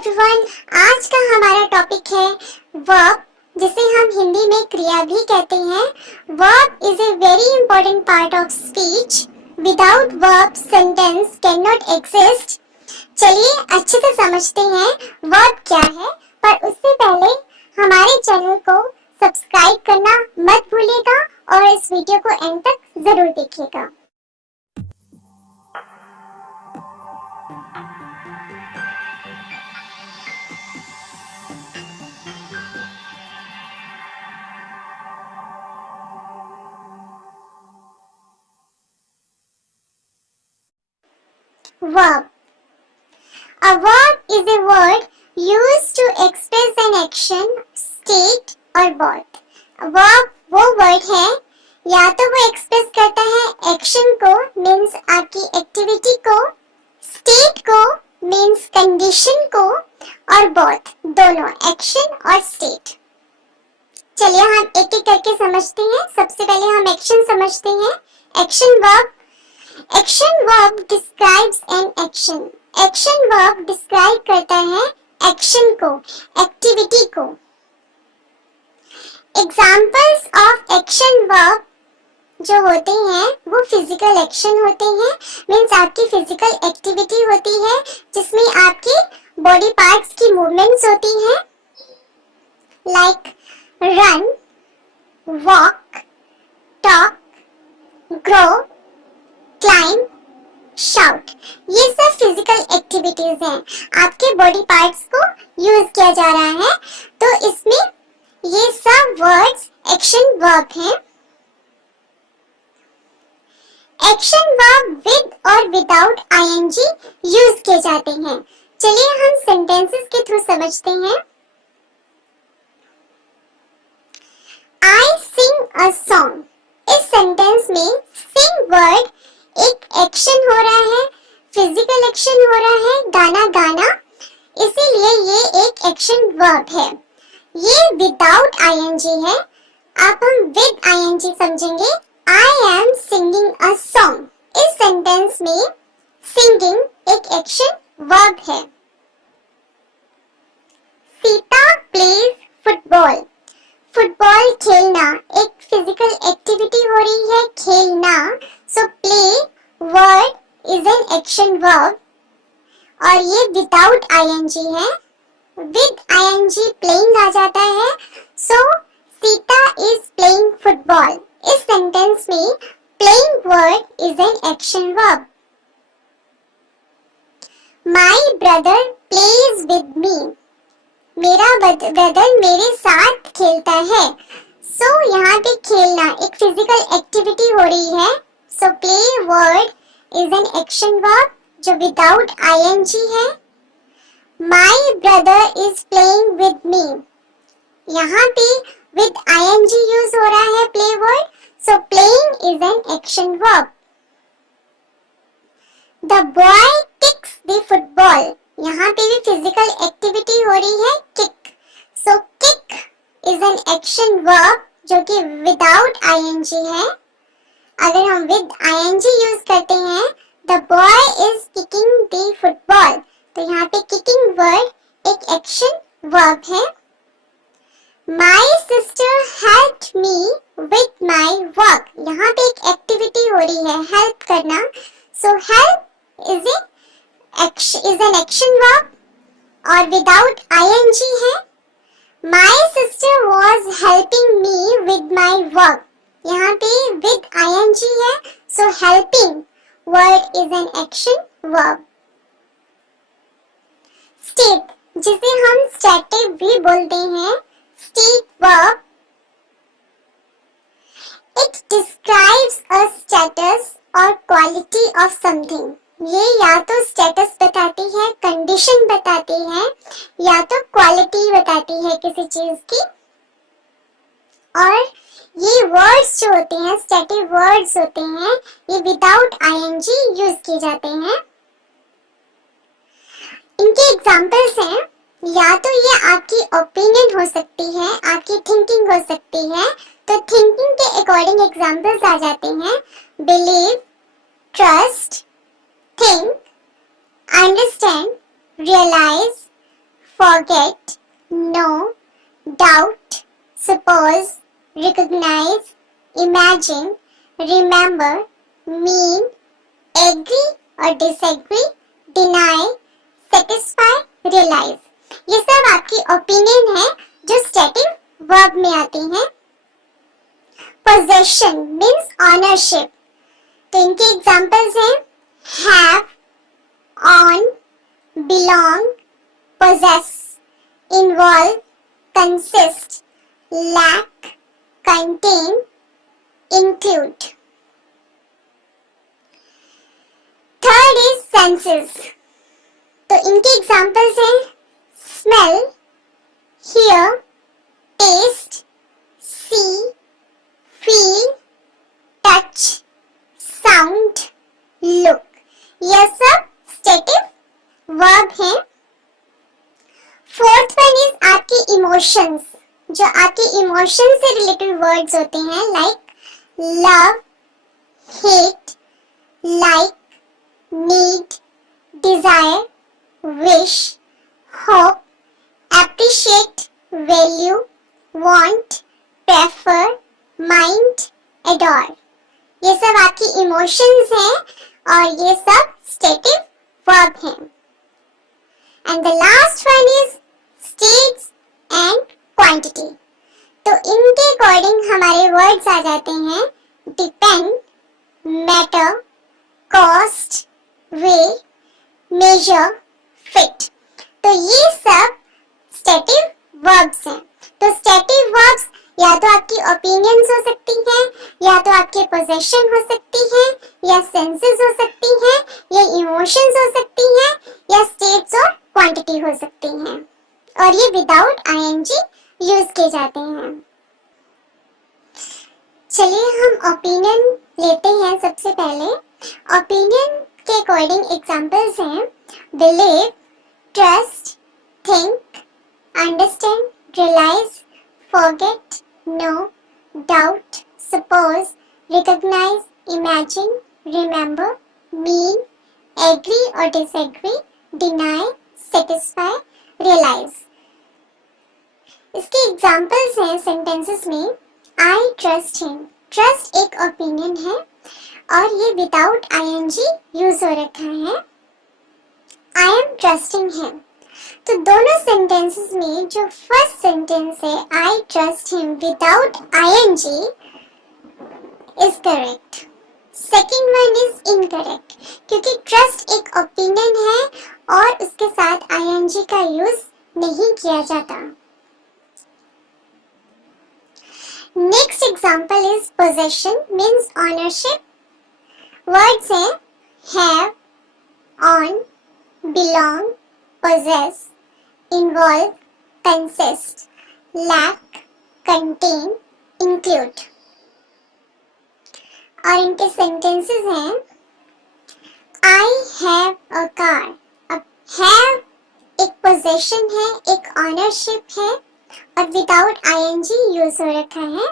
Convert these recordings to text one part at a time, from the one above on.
Everyone, आज का हमारा टॉपिक है वर्ब, जिसे हम हिंदी में क्रिया भी कहते हैं। Verb is a very important part of speech. Without verb sentence can not exist. चलिए अच्छे से समझते हैं वर्ब क्या है, पर उससे पहले हमारे चैनल को सब्सक्राइब करना मत भूलिएगा और इस वीडियो को एंड तक जरूर देखिएगा। Verb. A verb is a word used to express an action, state or both. Verb वो word है या तो वो एक्सप्रेस करता है एक्शन को, मीन्स आपकी एक्टिविटी को, स्टेट को, मीन्स कंडीशन को, और बोथ दोनों एक्शन और स्टेट। चलिए हम एक एक करके समझते हैं। सबसे पहले हम एक्शन समझते हैं। Action verb. Action verb describes an action. Action verb describe करता है action को, activity को। Examples of action verb जो होते हैं वो physical action होते हैं, मीन्स आपकी physical activity होती है जिसमें आपकी body parts की movements होती हैं, like run, walk, talk, grow, climb, shout. ये सब फिजिकल एक्टिविटीज हैं, आपके बॉडी पार्ट्स को यूज किया जा रहा है, तो इसमें ये सब वर्ड्स एक्शन वर्ब हैं। एक्शन वर्ब विद और विदाउट आईएनजी यूज किए जाते हैं। चलिए हम सेंटेंसेस के थ्रू समझते हैं। आई सिंग अ सॉन्ग। इस सेंटेंस में सिंग वर्ड एक एक्शन हो रहा है, फिजिकल एक्शन हो रहा है, गाना गाना, इसीलिए ये एक एक्शन वर्ब है। ये विदाउट आईएनजी है। अब हम विद आईएनजी समझेंगे। I am singing a song. इस सेंटेंस में सिंगिंग एक एक्शन वर्ब है। Sita pledge football. फुटबॉल खेलना एक फिजिकल एक्टिविटी हो रही है, खेलना, so play word is an action verb और ये विदाउट आईएनजी है। विद आईएनजी प्लेइंग आ जाता है, so Sita is playing football. इस सेंटेंस में playing word is an action verb. My brother plays with me. मेरा ब्रदर मेरे साथ खेलता है, सो यहाँ पे खेलना एक फिजिकल एक्टिविटी हो रही है, सो play word is an action verb जो विदाउट आईएनजी है। My brother is playing with me. यहाँ पे विद आईएनजी यूज हो रहा है play word, so playing is an action verb. The boy kicks the football. यहाँ पे भी फिजिकल एक्टिविटी हो रही है, kick, so kick is an action verb जो कि विदाउट आईएनजी है। अगर हम विद आईएनजी यूज करते हैं, the boy is kicking the football, तो यहाँ पे किकिंग वर्ड एक एक्शन वर्ब है। My sister helped me with my work. यहाँ पे एक एक्टिविटी हो रही है, हेल्प करना, so help is an action verb और विदाउट आईएनजी है। My sister was helping me with my work. यहाँ पे with ing है, so helping word is an action verb. State, जिसे हम stative भी बोलते हैं, state verb. It describes a status or quality of something. ये या तो स्टेटस बताती है, कंडीशन बताती है, या तो क्वालिटी बताती है किसी चीज की। और ये वर्ड्स जो होते हैं, स्टेटिव वर्ड्स होते हैं, ये विदाउट आईएनजी यूज किए जाते हैं। इनके एग्जांपल्स हैं, या तो ये आपकी ओपिनियन हो सकती है, आपकी थिंकिंग हो सकती है, तो थिंकिंग के अकॉर्डिंग एग्जांपल्स आ जाते हैं। Believe, trust, think, understand, realize, forget, know, doubt, suppose, recognize, imagine, remember, mean, agree or disagree, deny, satisfy, realize. ये सब आपकी ओपिनियन है जो स्टैटिक वर्ब में आती हैं. Possession means ownership. तो इनके एग्जांपल्स हैं have, own, belong, possess, involve, consist, lack, contain, include. Third is senses. तो इनके एग्जांपल्स हैं smell, hear, taste, see, feel, touch, sound, look. यह सब स्टैटिक वर्ब हैं. फोर्थ वन इज आपके इमोशंस. जो आपके इमोशन से रिलेटेड वर्ड्स होते हैं like love, hate, like, need, desire, wish, hope, appreciate, value, want, prefer, mind, adore. ये सब आपकी इमोशंस हैं और ये सब स्टैटिक वर्ब हैं. And the last one is states and quantity. तो इनके अकॉर्डिंग हमारे वर्ड्स आ जाते हैं depend, matter, cost, weigh, measure, fit. तो ये सब स्टैटिक वर्ब्स हैं. तो स्टैटिक वर्ब्स या तो आपकी ओपिनियंस हो सकती हैं, या तो आपके पोजेशन हो सकती हैं, या सेंसेस हो सकती हैं, या इमोशंस हो सकती हैं, या स्टेट्स और क्वांटिटी हो सकती हैं. और ये विदाउट आईएनजी यूज किए जाते हैं. चलिए हम ओपिनियन लेते हैं. सबसे पहले ओपिनियन के अकॉर्डिंग एग्जांपल्स हैं believe, trust, think, understand, realise, forget, know, doubt, suppose, recognize, imagine, remember, mean, agree or disagree, deny, satisfy, realize. इसके एग्जाम्पल्स हैं सेंटेंसेस में I trust him. ट्रस्ट एक ओपिनियन है और ये विदाउट आईएनजी यूज हो रखा है. I am trusting him. तो दोनों सेंटेंसेस में जो फर्स्ट सेंटेंस है I trust him without I N G is correct. Second one is incorrect क्योंकि ट्रस्ट एक ओपिनियन है और उसके साथ आईएनजी का यूज नहीं किया जाता. Next example is possession means ownership. Words हैं have, own, belong, possess, involve, consist, lack, contain, include. और इनके सेंटेंसेस हैं I have a car. अब have एक पोजेशन है, एक ऑनरशिप है और विदाउट आईएनजी यूज हो रखा है.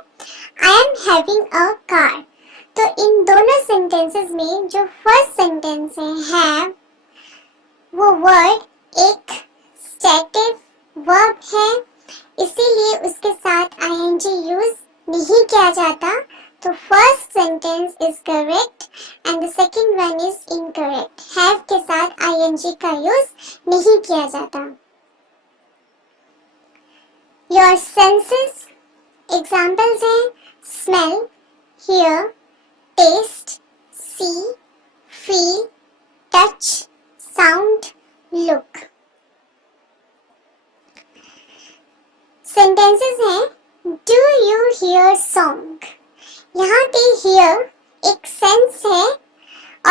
I am having a car. तो इन दोनों सेंटेंसेस में जो फर्स्ट सेंटेंस है have, वो वर्ड एक स्टैटिक वर्ब है, इसीलिए उसके साथ आईएनजी यूज नहीं किया जाता. तो first sentence is correct and the second one is incorrect. Have के साथ आईएनजी का यूज नहीं किया जाता. योर सेंसेस एग्जांपल्स हैं smell, hear, taste, see, feel, touch, sound, look. Sentences हैं do you hear song. यहाँ पे hear एक सेंस है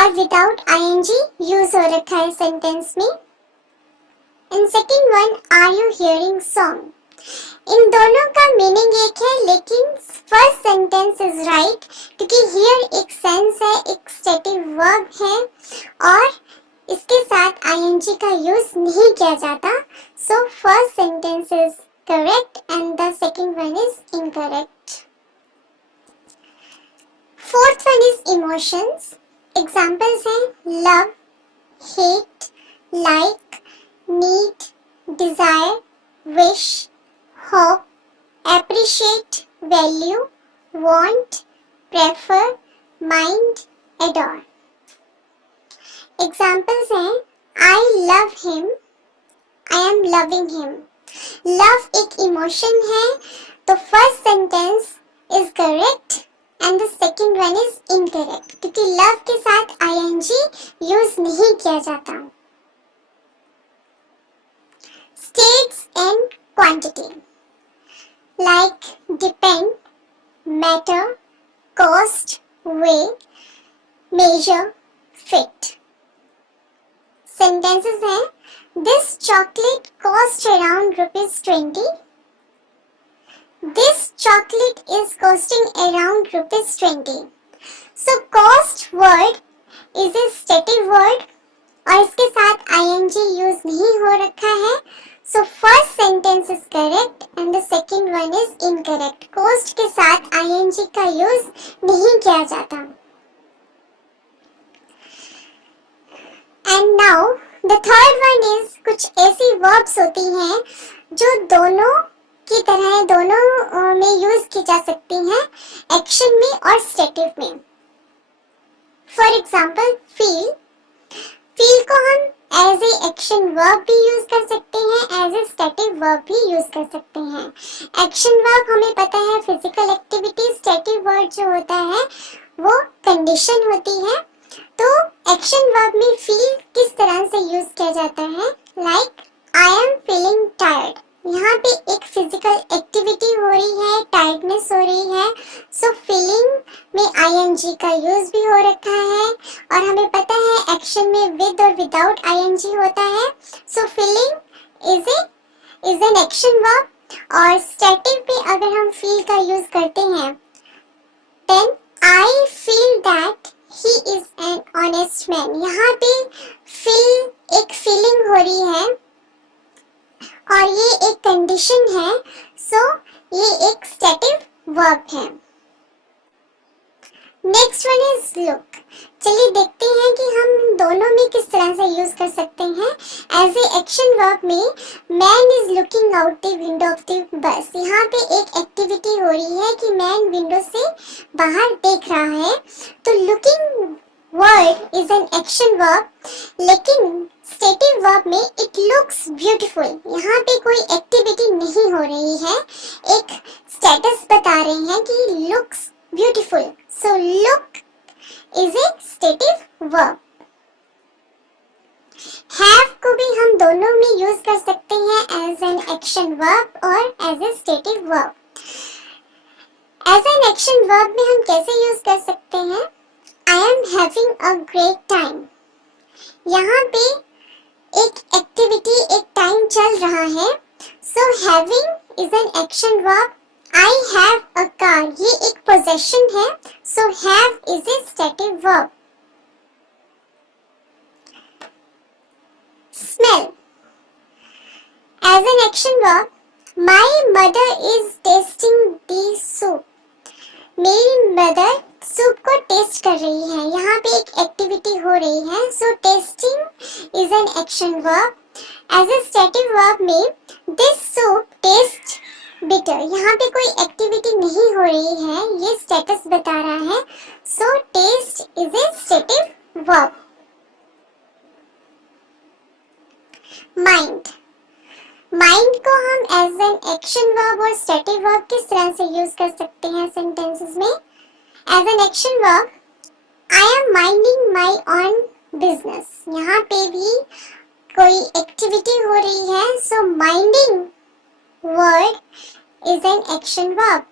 और विदाउट आईएनजी यूज हो रखा है सेंटेंस में. And second one are you hearing song. इन दोनों का मीनिंग एक है लेकिन फर्स्ट सेंटेंस इज राइट क्योंकि hear एक सेंस है, एक स्टैटिक वर्ब है और इसके साथ आईएनजी का यूज नहीं किया जाता. So first sentence is correct and the second one is incorrect. Fourth one is emotions. Examples हैं love, hate, like, need, desire, wish, hope, appreciate, value, want, prefer, mind, adore. Examples हैं I love him, I am loving him. Love एक emotion है, तो first sentence is correct and the second one is incorrect, क्योंकि love के साथ ing use नहीं किया जाता. States and quantity like depend, matter, cost, weigh, measure, fit. Sentences हैं This chocolate cost around ₹20. This chocolate is costing around ₹20. So cost word is a stative word और इसके साथ ing यूज नहीं हो रखा है. So first sentence is correct and the second one is incorrect. Cost के साथ ing का यूज नहीं किया जाता. And now the third one is कुछ ऐसी verbs होती हैं जो दोनों की तरह दोनों में यूज की जा सकती हैं, एक्शन में और स्टेटिव में. For example feel. फील को हम एज ए एक्शन वर्ब भी यूज कर सकते हैं, एज ए स्टेटिव वर्ब भी यूज कर सकते हैं. एक्शन वर्ब हमें पता है फिजिकल एक्टिविटी, स्टेटिव वर्ब जो होता है वो कंडीशन होती है. तो एक्शन वर्ब में फील किस तरह से यूज किया जाता है, like I am feeling tired. यहाँ पे एक फिजिकल एक्टिविटी हो रही है, टायर्डनेस हो रही है, सो फीलिंग में ing का यूज भी हो रखा है और हमें पता है एक्शन में विद और विदाउट ing होता है. So feeling is an action verb. और स्टैटिक पे अगर हम फील का यूज करते हैं then I feel that he is an honest man. यहाँ पे फील एक फीलिंग हो रही है और ये एक कंडीशन है, सो ये एक स्टैटिक वर्ब है. Next one is look. चलिए देखते हैं कि हम दोनों में किस तरह से यूज कर सकते हैं. एज ए एक्शन वर्ब में man is looking out the window of the bus. यहाँ पे एक एक्टिविटी हो रही है कि मैन विंडो से बाहर देख रहा है, तो looking word is an action verb, लेकिन स्टेटिव वर्ब में इट लुक्स ब्यूटीफुल. यहाँ पे कोई एक्टिविटी नहीं हो रही है, एक स्टेटस बता रहे हैं कि looks beautiful. So look is a stative verb. Have को भी हम दोनों में यूज कर सकते हैं एज एन एक्शन वर्ब और as a stative verb. As an action verb में हम कैसे यूज कर सकते हैं, I am having a great time. यहाँ पे एक एक्टिविटी, एक टाइम चल रहा है, so having is an action verb. I have a car, ये एक पोजेशन है, so have is a stative verb. Smell as an action verb. My mother is tasting the soup. मेरी मदर सूप को test कर रही है. यहाँ पे एक एक्टिविटी हो रही है, so tasting is an action verb. As a stative verb में this soup tastes bitter. यहाँ पे कोई एक्टिविटी नहीं हो रही है, ये स्टेटस बता रहा है, so taste is a stative verb. Mind. Mind को हम एज एन एक्शन वर्ब और स्टेटिव वर्ब किस तरह से यूज कर सकते हैं सेंटेंसेस में. As an action verb I am minding my own business. यहाँ पे भी कोई एक्टिविटी हो रही है, so minding word is an action verb.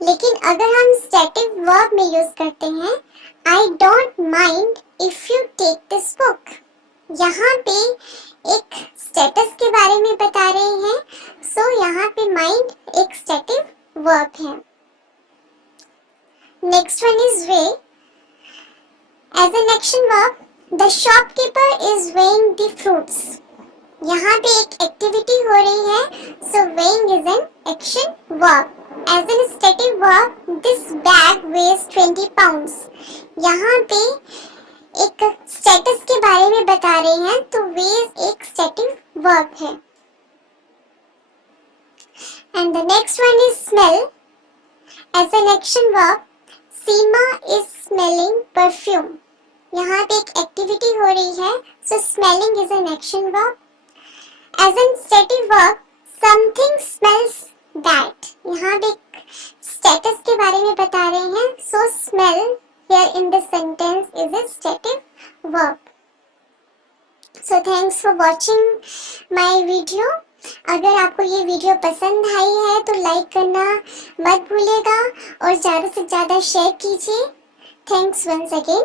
लेकिन अगर हम स्टैटिक वर्ब में यूज करते हैं, I don't mind if you take this book. यहाँ पे एक स्टेटस के बारे में बता रहे हैं, सो यहाँ पे माइंड एक स्टैटिक वर्ब है. Next one is weigh. As an action verb the shopkeeper is weighing the fruits. यहाँ पे एक एक्टिविटी हो रही है, so weighing is an action verb. As an static verb this bag weighs 20 pounds. यहाँ पे एक स्टेटस के बारे में बता रहे हैं, तो वेज एक स्टैटिक वर्ब है. And the next one is smell. As an action verb, Seema is smelling perfume. यहाँ पे एक एक्टिविटी हो रही है, so smelling is an action verb. As an stative verb, something smells that. यहाँ पे स्टेटस के बारे में बता रहे हैं, so smell here in the sentence is a stative verb. So thanks for watching my video. अगर आपको ये वीडियो पसंद आई है तो लाइक करना मत भूलिएगा और ज़्यादा से ज़्यादा शेयर कीजिए. Thanks once again.